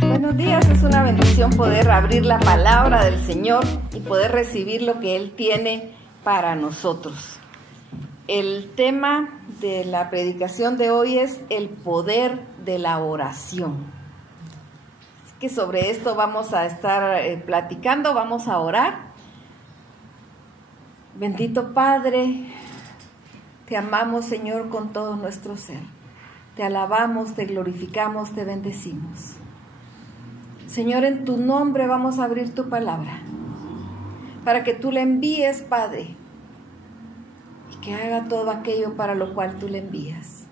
Buenos días, es una bendición poder abrir la palabra del Señor y poder recibir lo que Él tiene para nosotros. El tema de la predicación de hoy es el poder de la oración. Así que sobre esto vamos a estar platicando, vamos a orar. Bendito Padre, te amamos, Señor, con todo nuestro ser. Te alabamos, te glorificamos, te bendecimos. Señor, en tu nombre vamos a abrir tu palabra, para que tú la envíes, Padre, y que haga todo aquello para lo cual tú le envías.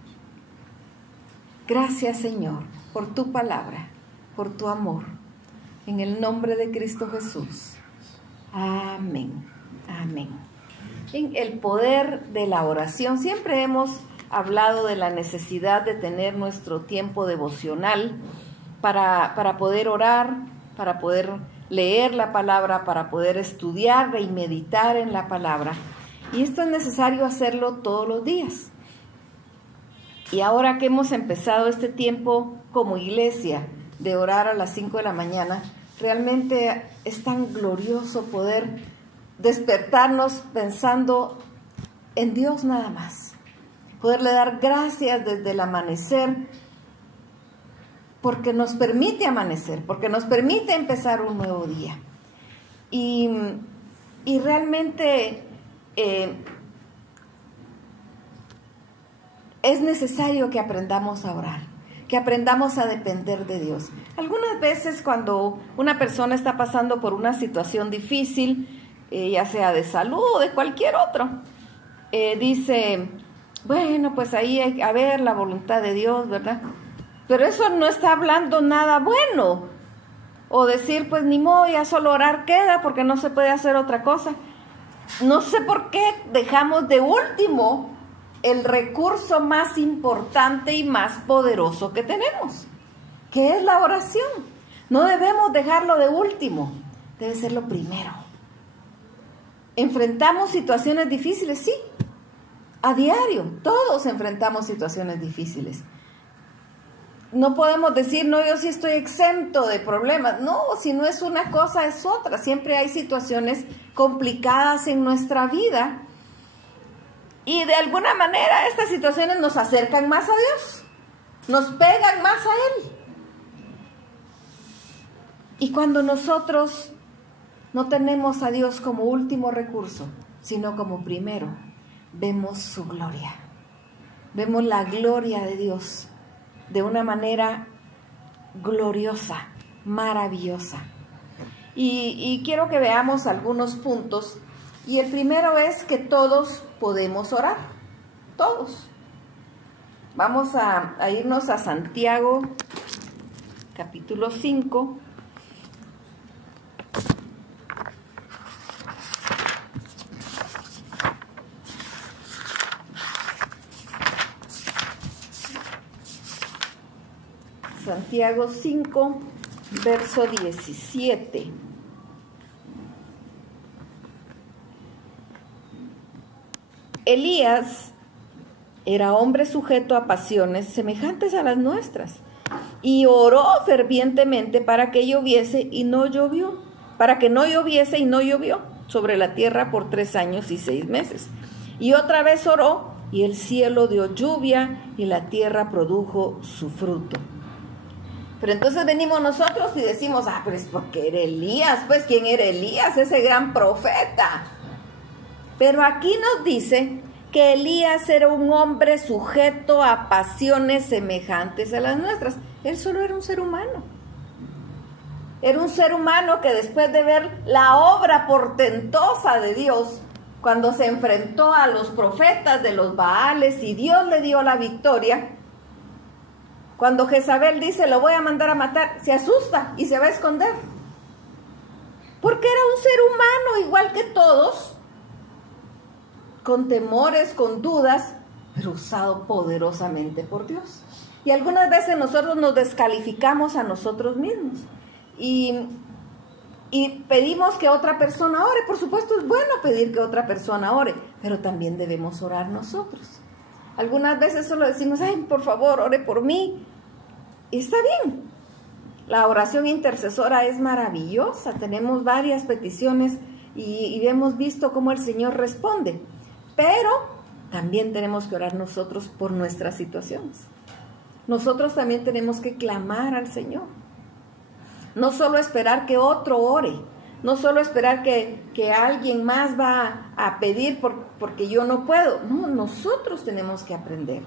Gracias, Señor, por tu palabra, por tu amor, en el nombre de Cristo Jesús. Amén, amén. En el poder de la oración, siempre hemos hablado de la necesidad de tener nuestro tiempo devocional para poder orar, para poder leer la palabra, para poder estudiar y meditar en la palabra. Y esto es necesario hacerlo todos los días. Y ahora que hemos empezado este tiempo como iglesia de orar a las 5 de la mañana, realmente es tan glorioso poder despertarnos pensando en Dios nada más. Poderle dar gracias desde el amanecer, porque nos permite amanecer, porque nos permite empezar un nuevo día. Y realmente es necesario que aprendamos a orar, que aprendamos a depender de Dios. Algunas veces cuando una persona está pasando por una situación difícil, ya sea de salud o de cualquier otro, dice, bueno, pues ahí hay que ver la voluntad de Dios, ¿verdad? Pero eso no está hablando nada bueno. O decir, pues ni modo, ya solo orar queda porque no se puede hacer otra cosa. No sé por qué dejamos de último el recurso más importante y más poderoso que tenemos, que es la oración. No debemos dejarlo de último, debe ser lo primero. ¿Enfrentamos situaciones difíciles? Sí, a diario, todos enfrentamos situaciones difíciles. No podemos decir, no, yo sí estoy exento de problemas. No, si no es una cosa, es otra. Siempre hay situaciones complicadas en nuestra vida. Y de alguna manera estas situaciones nos acercan más a Dios. Nos pegan más a Él. Y cuando nosotros no tenemos a Dios como último recurso, sino como primero, vemos su gloria. Vemos la gloria de Dios de una manera gloriosa, maravillosa. Y quiero que veamos algunos puntos. Y el primero es que todos podemos orar. Todos. Vamos a irnos a Santiago, capítulo 5. Santiago 5, verso 17. Elías era hombre sujeto a pasiones semejantes a las nuestras, y oró fervientemente para que lloviese y no llovió, para que no lloviese y no llovió sobre la tierra por 3 años y 6 meses. Y otra vez oró, y el cielo dio lluvia, y la tierra produjo su fruto. Pero entonces venimos nosotros y decimos, pero es porque era Elías. Pues, ¿quién era Elías? Ese gran profeta. Pero aquí nos dice que Elías era un hombre sujeto a pasiones semejantes a las nuestras. Él solo era un ser humano. Era un ser humano que después de ver la obra portentosa de Dios, cuando se enfrentó a los profetas de los Baales y Dios le dio la victoria, cuando Jezabel dice, lo voy a mandar a matar, se asusta y se va a esconder. Porque era un ser humano igual que todos, con temores, con dudas, pero usado poderosamente por Dios. Y algunas veces nosotros nos descalificamos a nosotros mismos. Y y pedimos que otra persona ore. Por supuesto es bueno pedir que otra persona ore, pero también debemos orar nosotros. Algunas veces solo decimos, ay, por favor, ore por mí. Y está bien. La oración intercesora es maravillosa. Tenemos varias peticiones y hemos visto cómo el Señor responde. Pero también tenemos que orar nosotros por nuestras situaciones. Nosotros también tenemos que clamar al Señor. No solo esperar que otro ore, no solo esperar que alguien más va a pedir porque yo no puedo. No, nosotros tenemos que aprender.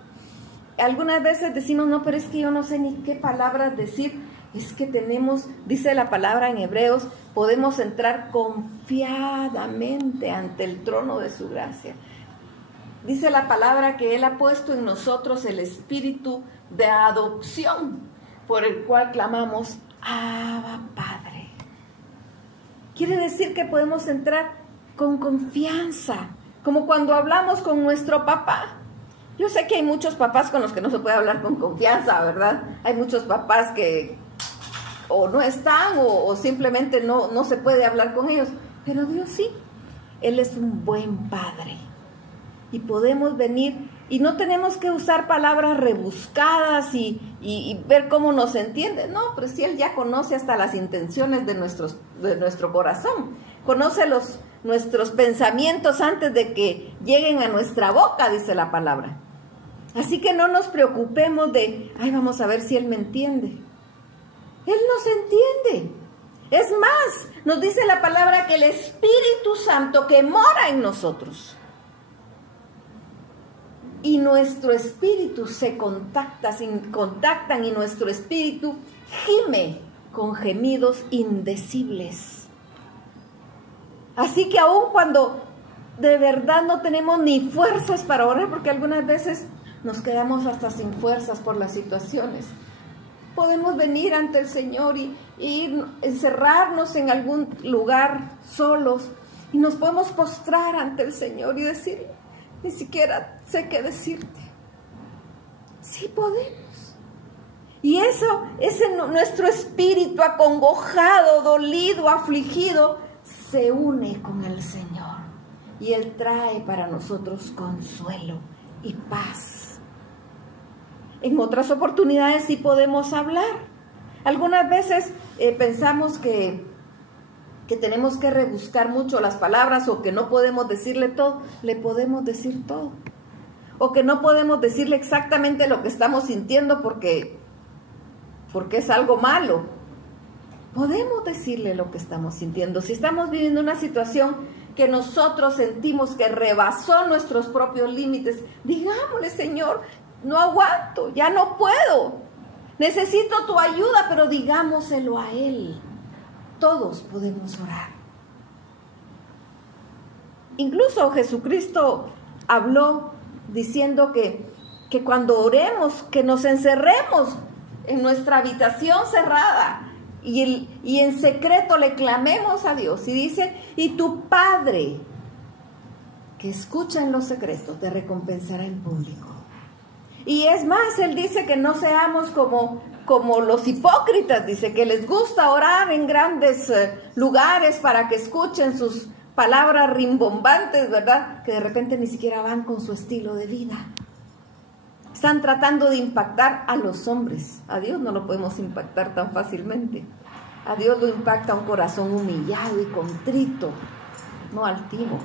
Algunas veces decimos, no, pero es que yo no sé ni qué palabras decir. Es que tenemos, dice la palabra en Hebreos, podemos entrar confiadamente ante el trono de su gracia. Dice la palabra que Él ha puesto en nosotros el espíritu de adopción, por el cual clamamos, Abba, Padre. Quiere decir que podemos entrar con confianza, como cuando hablamos con nuestro papá. Yo sé que hay muchos papás con los que no se puede hablar con confianza, ¿verdad? Hay muchos papás que o no están o simplemente no se puede hablar con ellos, pero Dios sí. Él es un buen Padre y podemos venir y no tenemos que usar palabras rebuscadas y ver cómo nos entiende. No, pero si Él ya conoce hasta las intenciones de nuestro corazón, conoce nuestros pensamientos antes de que lleguen a nuestra boca, dice la palabra. Así que no nos preocupemos de, ay, vamos a ver si Él me entiende. Él nos entiende. Es más, nos dice la palabra que el Espíritu Santo que mora en nosotros y nuestro espíritu se contactan y nuestro espíritu gime con gemidos indecibles. Así que aun cuando de verdad no tenemos ni fuerzas para orar, porque algunas veces nos quedamos hasta sin fuerzas por las situaciones, podemos venir ante el Señor y encerrarnos en algún lugar solos y nos podemos postrar ante el Señor y decir, ni siquiera sé qué decirte. Sí podemos. Y eso, nuestro espíritu acongojado, dolido, afligido, se une con el Señor. Y Él trae para nosotros consuelo y paz. En otras oportunidades sí podemos hablar. Algunas veces pensamos que tenemos que rebuscar mucho las palabras o que no podemos decirle todo. Le podemos decir todo. O que no podemos decirle exactamente lo que estamos sintiendo porque es algo malo. Podemos decirle lo que estamos sintiendo. Si estamos viviendo una situación que nosotros sentimos que rebasó nuestros propios límites, digámosle, Señor, no aguanto, ya no puedo. Necesito tu ayuda, pero digámoselo a Él. Todos podemos orar. Incluso Jesucristo habló diciendo que cuando oremos, que nos encerremos en nuestra habitación cerrada y en secreto le clamemos a Dios. Y dice, y tu Padre, que escucha en lo secreto, te recompensará en público. Y es más, Él dice que no seamos como los hipócritas, dice que les gusta orar en grandes lugares para que escuchen sus palabras rimbombantes, ¿verdad? Que de repente ni siquiera van con su estilo de vida. Están tratando de impactar a los hombres. A Dios no lo podemos impactar tan fácilmente. A Dios lo impacta un corazón humillado y contrito, no altivo.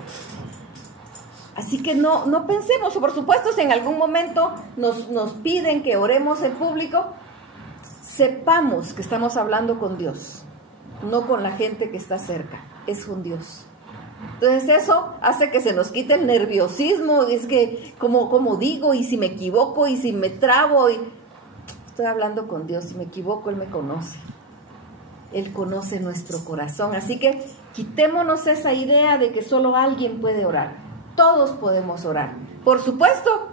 Así que no pensemos, por supuesto, si en algún momento nos piden que oremos en público, sepamos que estamos hablando con Dios, no con la gente que está cerca, es con Dios. Entonces eso hace que se nos quite el nerviosismo, es que como digo, y si me equivoco, y si me trabo, estoy hablando con Dios, si me equivoco, Él me conoce. Él conoce nuestro corazón, así que quitémonos esa idea de que solo alguien puede orar. Todos podemos orar. Por supuesto,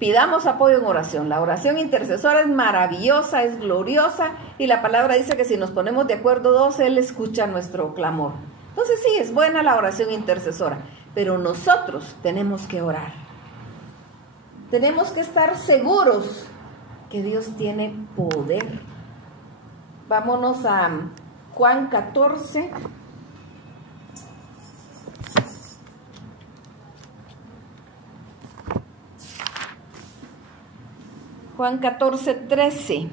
pidamos apoyo en oración. La oración intercesora es maravillosa, es gloriosa, y la palabra dice que si nos ponemos de acuerdo dos, Él escucha nuestro clamor. Entonces sí, es buena la oración intercesora, pero nosotros tenemos que orar. Tenemos que estar seguros que Dios tiene poder. Vámonos a Juan 14. Juan 14, 13.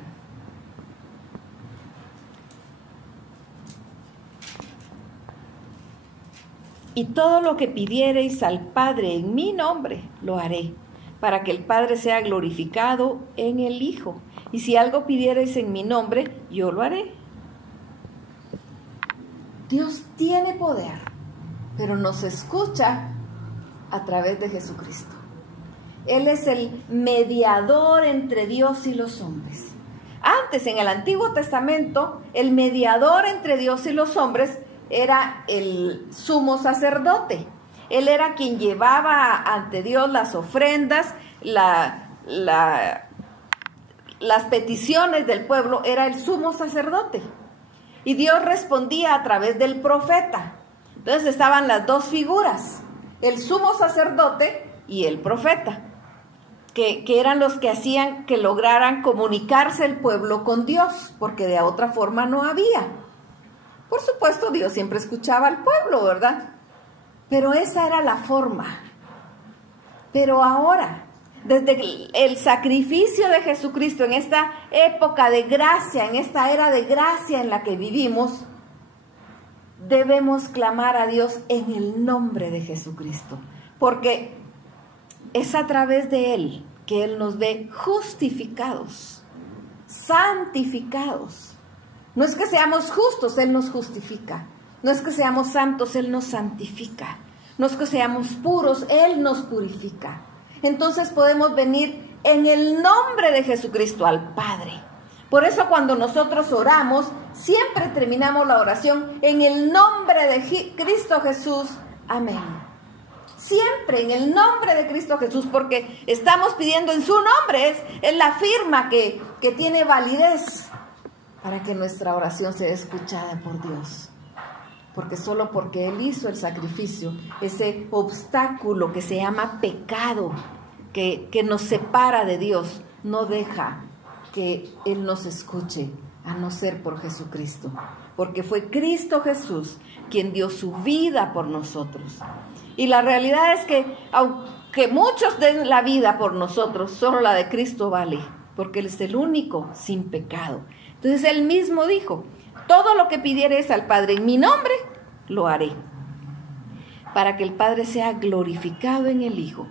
Y todo lo que pidiereis al Padre en mi nombre, lo haré, para que el Padre sea glorificado en el Hijo. Y si algo pidiereis en mi nombre, yo lo haré. Dios tiene poder, pero nos escucha a través de Jesucristo. Él es el mediador entre Dios y los hombres. Antes, en el Antiguo Testamento, el mediador entre Dios y los hombres era el sumo sacerdote. Él era quien llevaba ante Dios las ofrendas, las peticiones del pueblo, era el sumo sacerdote. Y Dios respondía a través del profeta. Entonces estaban las dos figuras, el sumo sacerdote y el profeta, que eran los que hacían que lograran comunicarse el pueblo con Dios, porque de otra forma no había. Por supuesto, Dios siempre escuchaba al pueblo, ¿verdad? Pero esa era la forma. Pero ahora, desde el sacrificio de Jesucristo, en esta época de gracia, en esta era de gracia en la que vivimos, debemos clamar a Dios en el nombre de Jesucristo, porque es a través de Él que Él nos ve justificados, santificados. No es que seamos justos, Él nos justifica. No es que seamos santos, Él nos santifica. No es que seamos puros, Él nos purifica. Entonces podemos venir en el nombre de Jesucristo al Padre. Por eso cuando nosotros oramos, siempre terminamos la oración en el nombre de Cristo Jesús. Amén. Siempre en el nombre de Cristo Jesús, porque estamos pidiendo en su nombre. Es la firma que tiene validez para que nuestra oración sea escuchada por Dios. Porque solo porque Él hizo el sacrificio, ese obstáculo que se llama pecado, que nos separa de Dios, no deja que Él nos escuche, a no ser por Jesucristo. Porque fue Cristo Jesús quien dio su vida por nosotros. Y la realidad es que, aunque muchos den la vida por nosotros, solo la de Cristo vale, porque Él es el único sin pecado. Entonces Él mismo dijo, todo lo que pidieres al Padre en mi nombre, lo haré, para que el Padre sea glorificado en el Hijo.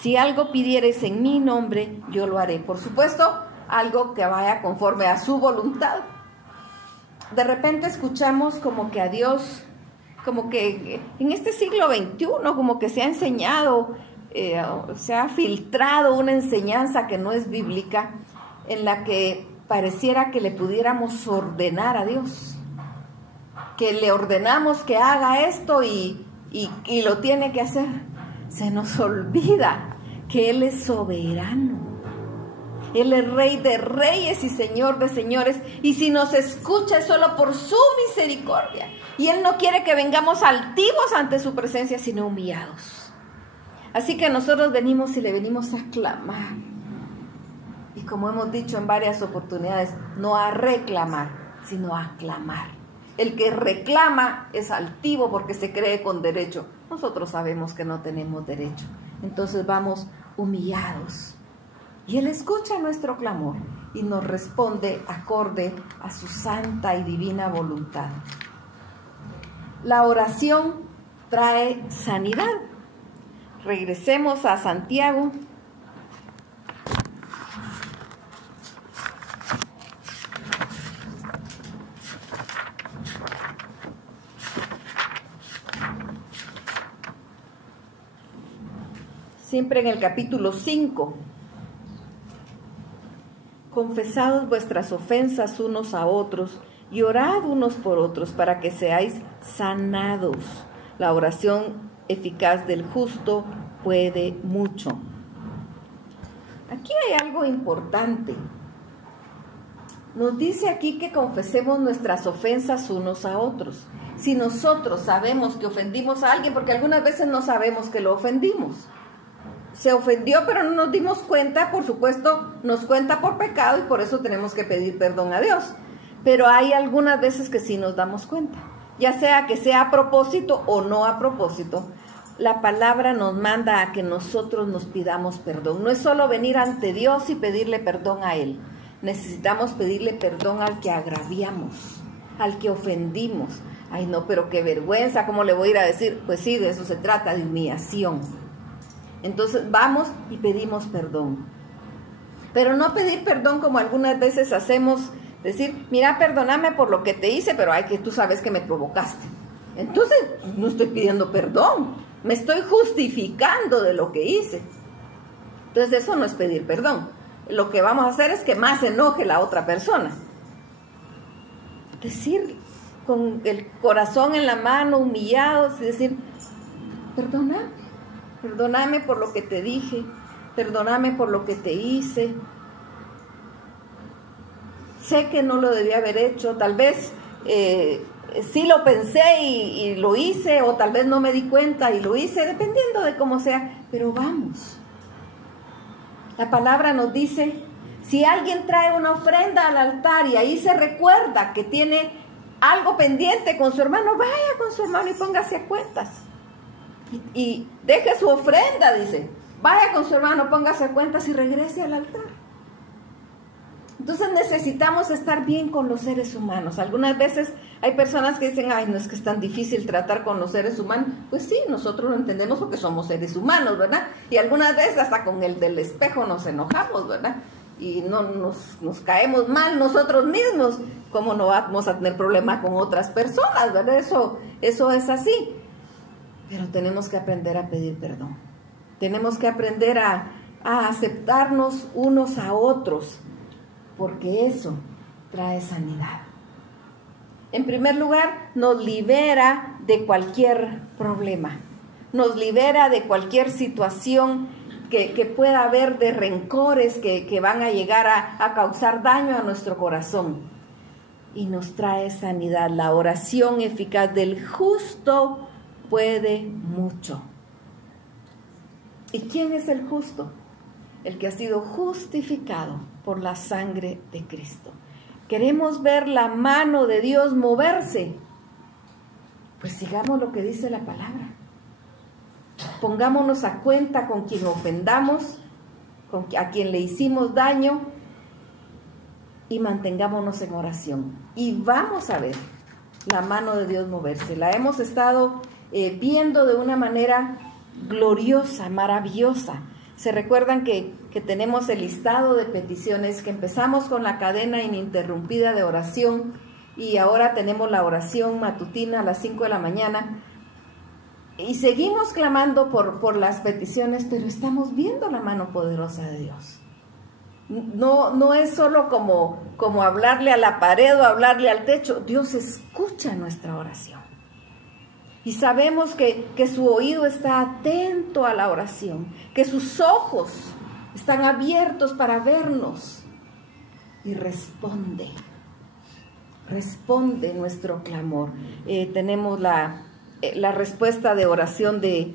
Si algo pidieres en mi nombre, yo lo haré. Por supuesto, algo que vaya conforme a su voluntad. De repente escuchamos como que a Dios, como que en este siglo XXI, como que se ha enseñado, se ha filtrado una enseñanza que no es bíblica, en la que pareciera que le pudiéramos ordenar a Dios, que le ordenamos que haga esto y lo tiene que hacer. Se nos olvida que Él es soberano. Él es Rey de reyes y Señor de señores, y si nos escucha es solo por su misericordia. Y Él no quiere que vengamos altivos ante su presencia, sino humillados. Así que nosotros venimos y le venimos a clamar. Y como hemos dicho en varias oportunidades, no a reclamar, sino a clamar. El que reclama es altivo porque se cree con derecho. Nosotros sabemos que no tenemos derecho. Entonces vamos humillados. Y Él escucha nuestro clamor y nos responde acorde a su santa y divina voluntad. La oración trae sanidad. Regresemos a Santiago. Siempre en el capítulo 5. Confesaos vuestras ofensas unos a otros y orad unos por otros para que seáis sanados. La oración eficaz del justo puede mucho. Aquí hay algo importante. Nos dice aquí que confesemos nuestras ofensas unos a otros. Si nosotros sabemos que ofendimos a alguien, porque algunas veces no sabemos que lo ofendimos. Se ofendió, pero no nos dimos cuenta, por supuesto, nos cuenta por pecado y por eso tenemos que pedir perdón a Dios. pero hay algunas veces que sí nos damos cuenta, ya sea que sea a propósito o no a propósito. La palabra nos manda a que nosotros nos pidamos perdón. No es solo venir ante Dios y pedirle perdón a Él. Necesitamos pedirle perdón al que agraviamos, al que ofendimos. Ay, no, pero qué vergüenza, ¿cómo le voy a ir a decir? Pues sí, de eso se trata, de humillación. Entonces vamos y pedimos perdón. Pero no pedir perdón como algunas veces hacemos, decir, mira, perdóname por lo que te hice, pero ay, que tú sabes que me provocaste. Entonces no estoy pidiendo perdón. Me estoy justificando de lo que hice. Entonces eso no es pedir perdón. Lo que vamos a hacer es que más enoje la otra persona. Decir con el corazón en la mano, humillados, y decir, perdóname por lo que te dije, perdóname por lo que te hice. Sé que no lo debía haber hecho, tal vez sí lo pensé y lo hice, o tal vez no me di cuenta y lo hice, dependiendo de cómo sea, pero vamos. La palabra nos dice, si alguien trae una ofrenda al altar y ahí se recuerda que tiene algo pendiente con su hermano, vaya con su hermano y póngase a cuentas. Y deje su ofrenda, dice, vaya con su hermano, póngase a cuentas y regrese al altar. Entonces necesitamos estar bien con los seres humanos. Algunas veces hay personas que dicen, ay, no es que es tan difícil tratar con los seres humanos. Pues sí, nosotros lo entendemos porque somos seres humanos, ¿verdad? Y algunas veces hasta con el del espejo nos enojamos, ¿verdad? Y no nos caemos mal nosotros mismos. ¿Cómo no vamos a tener problema con otras personas, verdad? Eso es así. Pero tenemos que aprender a pedir perdón. Tenemos que aprender a aceptarnos unos a otros, porque eso trae sanidad. En primer lugar, nos libera de cualquier problema, nos libera de cualquier situación que pueda haber de rencores que van a llegar a causar daño a nuestro corazón. Y nos trae sanidad. La oración eficaz del justo puede mucho. ¿Y quién es el justo? El que ha sido justificado por la sangre de Cristo. ¿Queremos ver la mano de Dios moverse? Pues sigamos lo que dice la palabra. Pongámonos a cuenta con quien ofendamos, a quien le hicimos daño, y mantengámonos en oración. Y vamos a ver la mano de Dios moverse. La hemos estado viendo de una manera gloriosa, maravillosa. Se recuerdan que tenemos el listado de peticiones, que empezamos con la cadena ininterrumpida de oración y ahora tenemos la oración matutina a las 5 de la mañana y seguimos clamando por las peticiones, pero estamos viendo la mano poderosa de Dios. No es solo como hablarle a la pared o hablarle al techo. Dios escucha nuestra oración. Y sabemos que su oído está atento a la oración, que sus ojos están abiertos para vernos. Y responde nuestro clamor. Tenemos la respuesta de oración de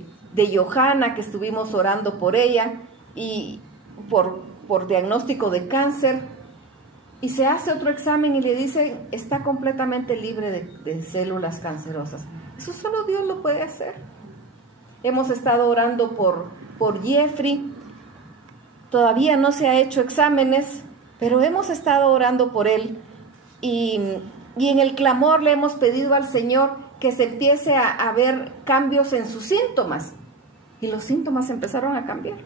Johanna, que estuvimos orando por ella, y por diagnóstico de cáncer. Y se hace otro examen y le dice, está completamente libre de células cancerosas. Eso solo Dios lo puede hacer. Hemos estado orando por Jeffrey. Todavía no se ha hecho exámenes, pero hemos estado orando por él. Y en el clamor le hemos pedido al Señor que se empiece a ver cambios en sus síntomas. Y los síntomas empezaron a cambiar.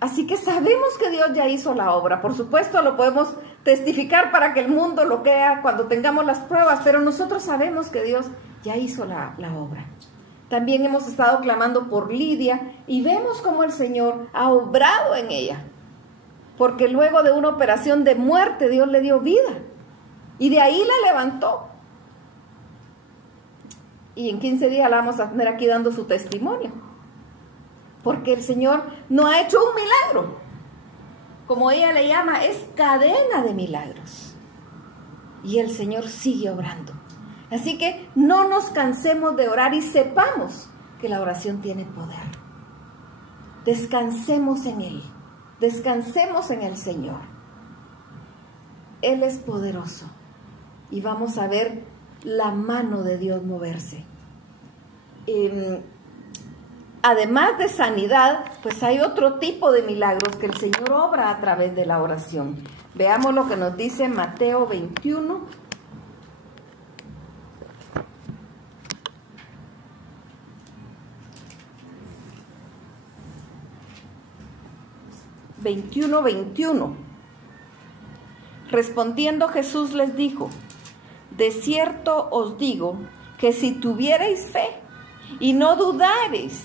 Así que sabemos que Dios ya hizo la obra. Por supuesto, lo podemos testificar para que el mundo lo crea cuando tengamos las pruebas, pero nosotros sabemos que Dios ya hizo la obra. También hemos estado clamando por Lidia y vemos cómo el Señor ha obrado en ella, porque luego de una operación de muerte Dios le dio vida y de ahí la levantó. Y en 15 días la vamos a tener aquí dando su testimonio, porque el Señor no ha hecho un milagro, como ella le llama, es cadena de milagros, y el Señor sigue obrando. Así que no nos cansemos de orar y sepamos que la oración tiene poder. Descansemos en Él, descansemos en el Señor. Él es poderoso y vamos a ver la mano de Dios moverse. Además de sanidad, pues hay otro tipo de milagros que el Señor obra a través de la oración. Veamos lo que nos dice Mateo 21. Respondiendo Jesús les dijo: de cierto os digo que si tuvierais fe y no dudareis,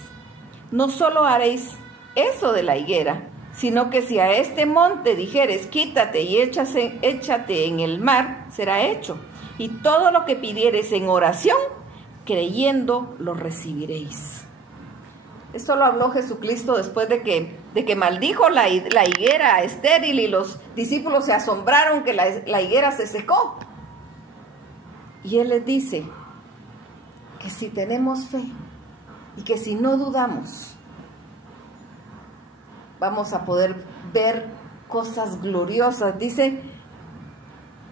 no solo haréis eso de la higuera, sino que si a este monte dijeres quítate y échate en el mar, será hecho. Y todo lo que pidiereis en oración, creyendo, lo recibiréis. Esto lo habló Jesucristo después de que maldijo la higuera estéril y los discípulos se asombraron que la higuera se secó. Y Él les dice que si tenemos fe y que si no dudamos, vamos a poder ver cosas gloriosas. Dice,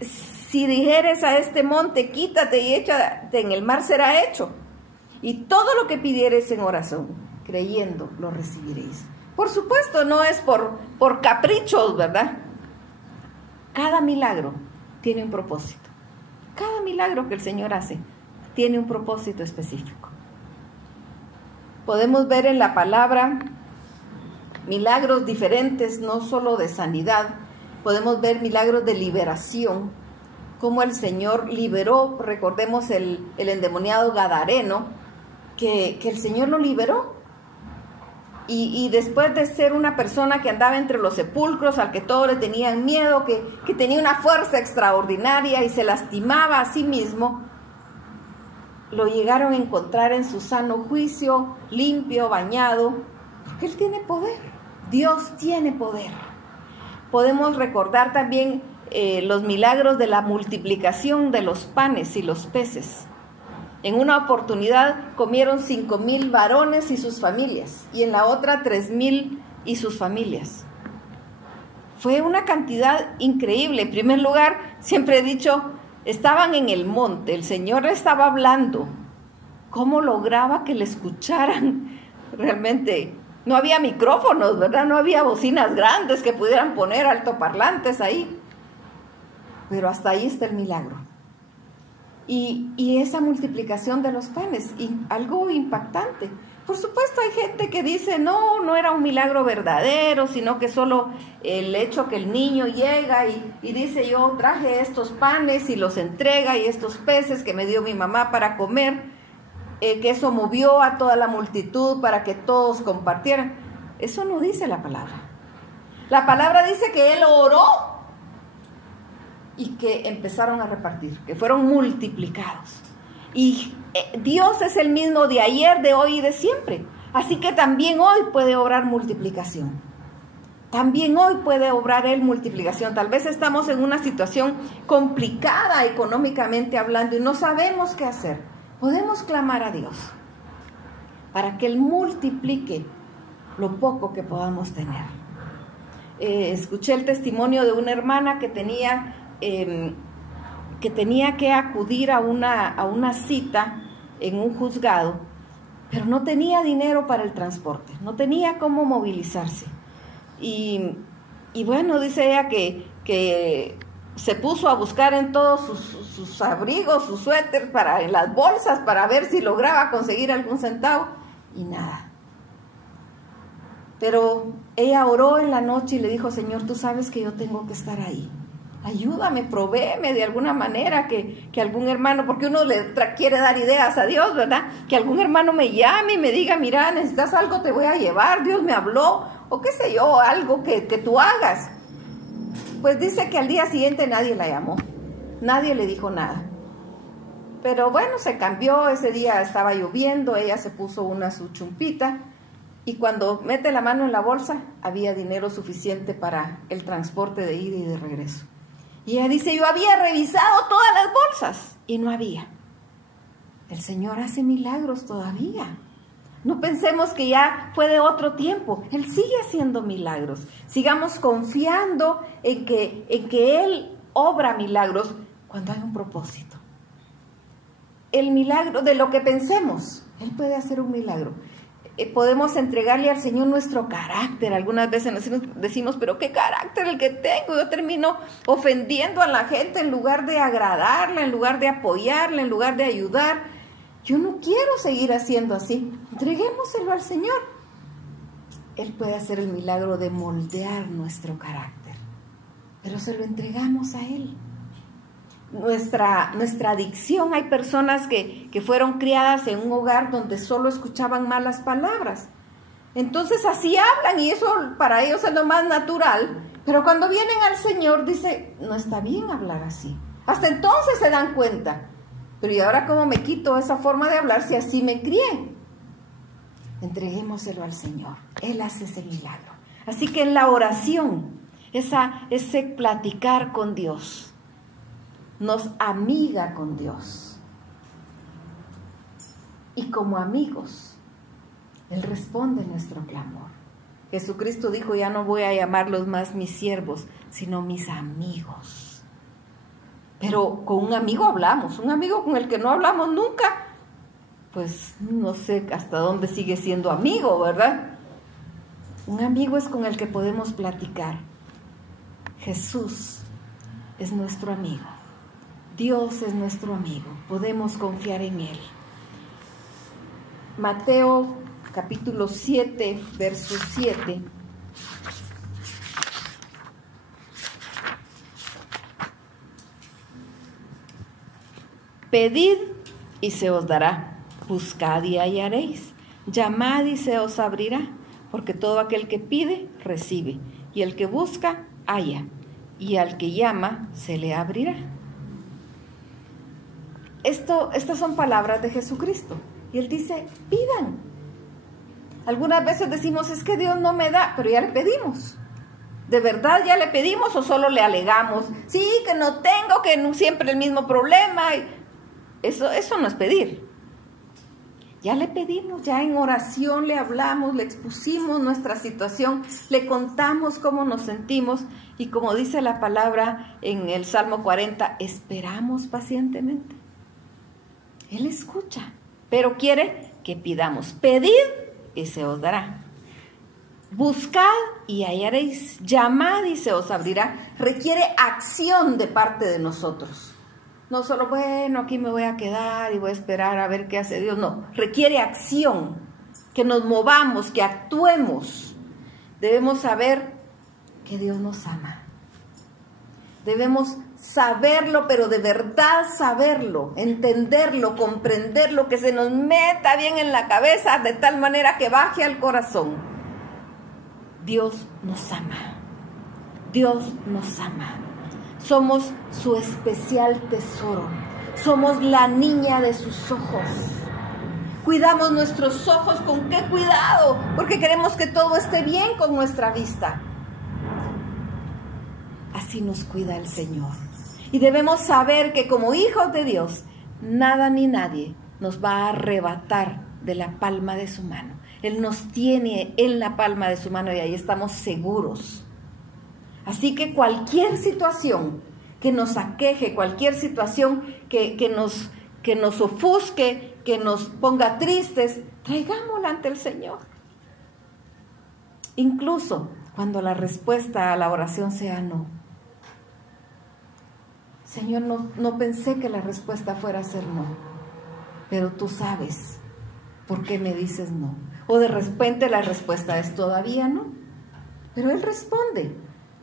si dijeres a este monte, quítate y échate en el mar, será hecho. Y todo lo que pidieres en oración, creyendo, lo recibiréis. Por supuesto, no es por caprichos, ¿verdad? Cada milagro tiene un propósito. Cada milagro que el Señor hace tiene un propósito específico. Podemos ver en la palabra milagros diferentes, no solo de sanidad. Podemos ver milagros de liberación, como el Señor liberó, recordemos el endemoniado gadareno, que el Señor lo liberó. Y después de ser una persona que andaba entre los sepulcros, al que todos le tenían miedo, que tenía una fuerza extraordinaria y se lastimaba a sí mismo, lo llegaron a encontrar en su sano juicio, limpio, bañado, porque Él tiene poder. Dios tiene poder. Podemos recordar también los milagros de la multiplicación de los panes y los peces. En una oportunidad comieron 5,000 varones y sus familias, y en la otra 3,000 y sus familias. Fue una cantidad increíble. En primer lugar, siempre he dicho, estaban en el monte, el Señor estaba hablando. ¿Cómo lograba que le escucharan? Realmente no había micrófonos, ¿verdad? No había bocinas grandes que pudieran poner altoparlantes ahí. Pero hasta ahí está el milagro. Y esa multiplicación de los panes, algo impactante. Por supuesto hay gente que dice, no era un milagro verdadero, sino que solo el hecho que el niño llega y dice, yo traje estos panes y los entrega, y estos peces que me dio mi mamá para comer, que eso movió a toda la multitud para que todos compartieran. Eso no dice la palabra. La palabra dice que Él oró y que empezaron a repartir, que fueron multiplicados. Y Dios es el mismo de ayer, de hoy y de siempre. Así que también hoy puede obrar multiplicación. También hoy puede obrar Él multiplicación. Tal vez estamos en una situación complicada económicamente hablando y no sabemos qué hacer. Podemos clamar a Dios para que Él multiplique lo poco que podamos tener. Escuché el testimonio de una hermana que tenía que acudir a una cita en un juzgado, pero no tenía dinero para el transporte, no tenía cómo movilizarse. Y bueno, dice ella que se puso a buscar en todos sus abrigos, sus suéteres, en las bolsas, para ver si lograba conseguir algún centavo, y nada. Pero ella oró en la noche y le dijo, Señor, tú sabes que yo tengo que estar ahí. Ayúdame, provéeme de alguna manera que algún hermano, porque uno le quiere dar ideas a Dios, ¿verdad? Que algún hermano me llame y me diga, mira, necesitas algo, te voy a llevar, Dios me habló, o qué sé yo, algo que tú hagas. Pues dice que al día siguiente nadie la llamó, nadie le dijo nada. Pero bueno, se cambió, ese día estaba lloviendo, ella se puso su chumpita, y cuando mete la mano en la bolsa, había dinero suficiente para el transporte de ida y de regreso. Y ella dice, yo había revisado todas las bolsas y no había. El Señor hace milagros todavía. No pensemos que ya fue de otro tiempo. Él sigue haciendo milagros. Sigamos confiando en que Él obra milagros cuando hay un propósito. El milagro de lo que pensemos, Él puede hacer un milagro. Podemos entregarle al Señor nuestro carácter. Algunas veces decimos, pero qué carácter el que tengo. Yo termino ofendiendo a la gente en lugar de agradarla, en lugar de apoyarla, en lugar de ayudar. Yo no quiero seguir haciendo así. Entreguémoselo al Señor. Él puede hacer el milagro de moldear nuestro carácter, pero se lo entregamos a Él. Nuestra adicción, hay personas que fueron criadas en un hogar donde solo escuchaban malas palabras. Entonces así hablan y eso para ellos es lo más natural. Pero cuando vienen al Señor dice, no está bien hablar así. Hasta entonces se dan cuenta. Pero ¿y ahora cómo me quito esa forma de hablar si así me crié? Entreguémoselo al Señor. Él hace ese milagro. Así que en la oración, ese platicar con Dios, nos amiga con Dios. Y como amigos, Él responde nuestro clamor. Jesucristo dijo, ya no voy a llamarlos más mis siervos, sino mis amigos. Pero con un amigo hablamos, un amigo con el que no hablamos nunca, pues no sé hasta dónde sigue siendo amigo, ¿verdad? Un amigo es con el que podemos platicar. Jesús es nuestro amigo. Dios es nuestro amigo. Podemos confiar en Él. Mateo capítulo 7, verso 7. Pedid y se os dará. Buscad y hallaréis. Llamad y se os abrirá. Porque todo aquel que pide, recibe. Y el que busca, halla. Y al que llama, se le abrirá. Estas son palabras de Jesucristo. Y Él dice, pidan. Algunas veces decimos, es que Dios no me da, pero ya le pedimos. ¿De verdad ya le pedimos o solo le alegamos? Sí, que no tengo, que no, siempre el mismo problema. Eso no es pedir. Ya le pedimos, ya en oración le hablamos, le expusimos nuestra situación, le contamos cómo nos sentimos y como dice la palabra en el Salmo 40, esperamos pacientemente. Él escucha, pero quiere que pidamos. Pedid y se os dará. Buscad y hallaréis. Llamad y se os abrirá. Requiere acción de parte de nosotros. No solo, bueno, aquí me voy a quedar y voy a esperar a ver qué hace Dios. No, requiere acción. Que nos movamos, que actuemos. Debemos saber que Dios nos ama. Debemos saberlo, pero de verdad saberlo, entenderlo, comprenderlo, que se nos meta bien en la cabeza de tal manera que baje al corazón. Dios nos ama. Dios nos ama. Somos su especial tesoro. Somos la niña de sus ojos. Cuidamos nuestros ojos con qué cuidado, porque queremos que todo esté bien con nuestra vista. Así nos cuida el Señor. Y debemos saber que como hijos de Dios, nada ni nadie nos va a arrebatar de la palma de su mano. Él nos tiene en la palma de su mano y ahí estamos seguros. Así que cualquier situación que nos aqueje, cualquier situación que nos ofusque, que nos ponga tristes, traigámosla ante el Señor. Incluso cuando la respuesta a la oración sea no. Señor, no pensé que la respuesta fuera a ser no, pero tú sabes por qué me dices no. O de repente la respuesta es todavía no, pero Él responde.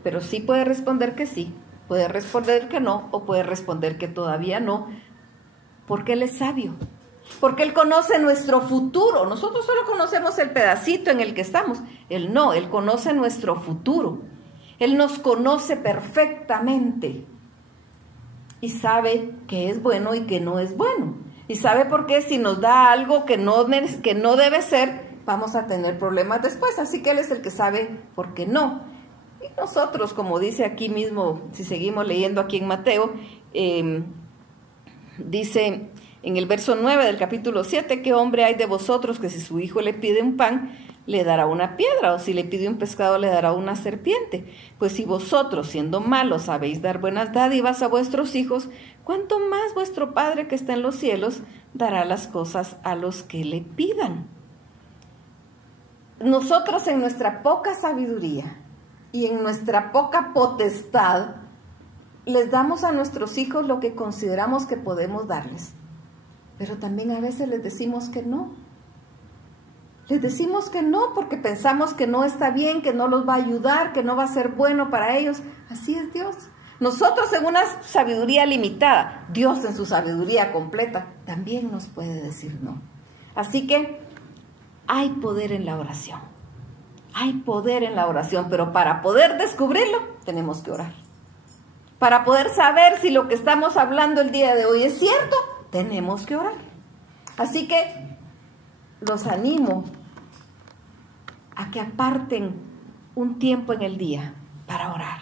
Pero sí puede responder que sí, puede responder que no, o puede responder que todavía no, porque Él es sabio, porque Él conoce nuestro futuro. Nosotros solo conocemos el pedacito en el que estamos. Él no, Él conoce nuestro futuro. Él nos conoce perfectamente y sabe que es bueno y que no es bueno. Y sabe por qué si nos da algo que no debe ser, vamos a tener problemas después. Así que Él es el que sabe por qué no. Y nosotros, como dice aquí mismo, si seguimos leyendo aquí en Mateo, dice en el verso 9 del capítulo 7, ¿qué hombre hay de vosotros que si su hijo le pide un pan, le dará una piedra, o si le pide un pescado, le dará una serpiente. Pues si vosotros, siendo malos, sabéis dar buenas dádivas a vuestros hijos, ¿cuánto más vuestro Padre que está en los cielos dará las cosas a los que le pidan? Nosotros, en nuestra poca sabiduría y en nuestra poca potestad, les damos a nuestros hijos lo que consideramos que podemos darles. Pero también a veces les decimos que no. Les decimos que no porque pensamos que no está bien, que no los va a ayudar, que no va a ser bueno para ellos. Así es Dios. Nosotros en una sabiduría limitada, Dios en su sabiduría completa, también nos puede decir no. Así que hay poder en la oración. Hay poder en la oración, pero para poder descubrirlo, tenemos que orar. Para poder saber si lo que estamos hablando el día de hoy es cierto, tenemos que orar. Así que los animo a que aparten un tiempo en el día para orar.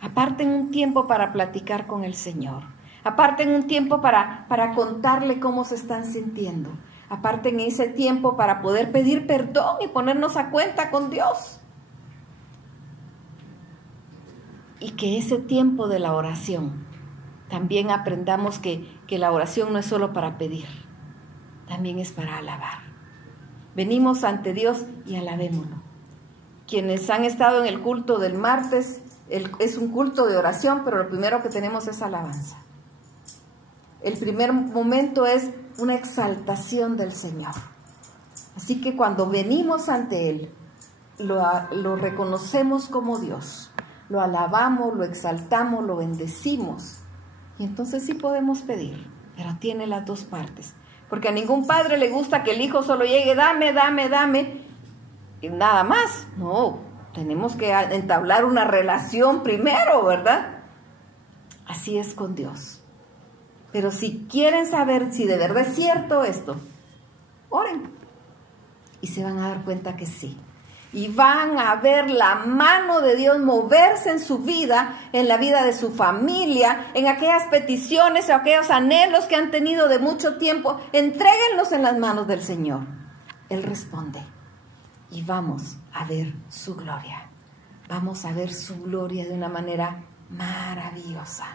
Aparten un tiempo para platicar con el Señor. Aparten un tiempo para contarle cómo se están sintiendo. Aparten ese tiempo para poder pedir perdón y ponernos a cuenta con Dios. Y que ese tiempo de la oración también aprendamos que la oración no es solo para pedir, también es para alabar. Venimos ante Dios y alabémoslo. Quienes han estado en el culto del martes, es un culto de oración, pero lo primero que tenemos es alabanza. El primer momento es una exaltación del Señor. Así que cuando venimos ante Él, lo reconocemos como Dios, lo alabamos, lo exaltamos, lo bendecimos. Y entonces sí podemos pedir, pero tiene las dos partes. Porque a ningún padre le gusta que el hijo solo llegue, dame, dame, dame, y nada más. No, tenemos que entablar una relación primero, ¿verdad? Así es con Dios. Pero si quieren saber si de verdad es cierto esto, oren. Y se van a dar cuenta que sí. Y van a ver la mano de Dios moverse en su vida, en la vida de su familia, en aquellas peticiones o aquellos anhelos que han tenido de mucho tiempo. Entréguenlos en las manos del Señor. Él responde. Y vamos a ver su gloria. Vamos a ver su gloria de una manera maravillosa.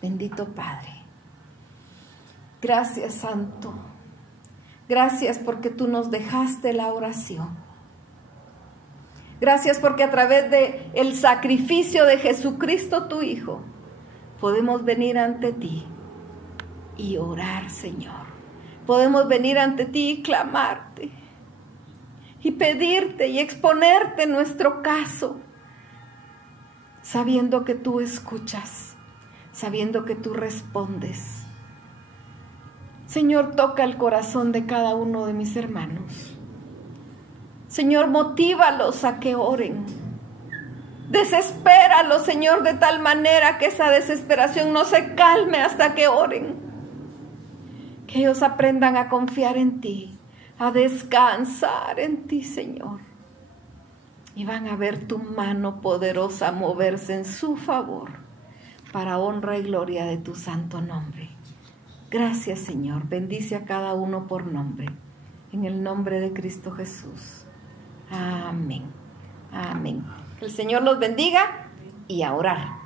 Bendito Padre. Gracias, Santo. Gracias porque tú nos dejaste la oración. Gracias porque a través de el sacrificio de Jesucristo, tu Hijo, podemos venir ante ti y orar, Señor. Podemos venir ante ti y clamarte y pedirte y exponerte nuestro caso, sabiendo que tú escuchas, sabiendo que tú respondes. Señor, toca el corazón de cada uno de mis hermanos. Señor, motívalos a que oren. Desespéralos, Señor, de tal manera que esa desesperación no se calme hasta que oren. Que ellos aprendan a confiar en ti, a descansar en ti, Señor. Y van a ver tu mano poderosa moverse en su favor, para honra y gloria de tu santo nombre. Gracias, Señor. Bendice a cada uno por nombre. En el nombre de Cristo Jesús. Amén. Amén. Que el Señor los bendiga y a orar.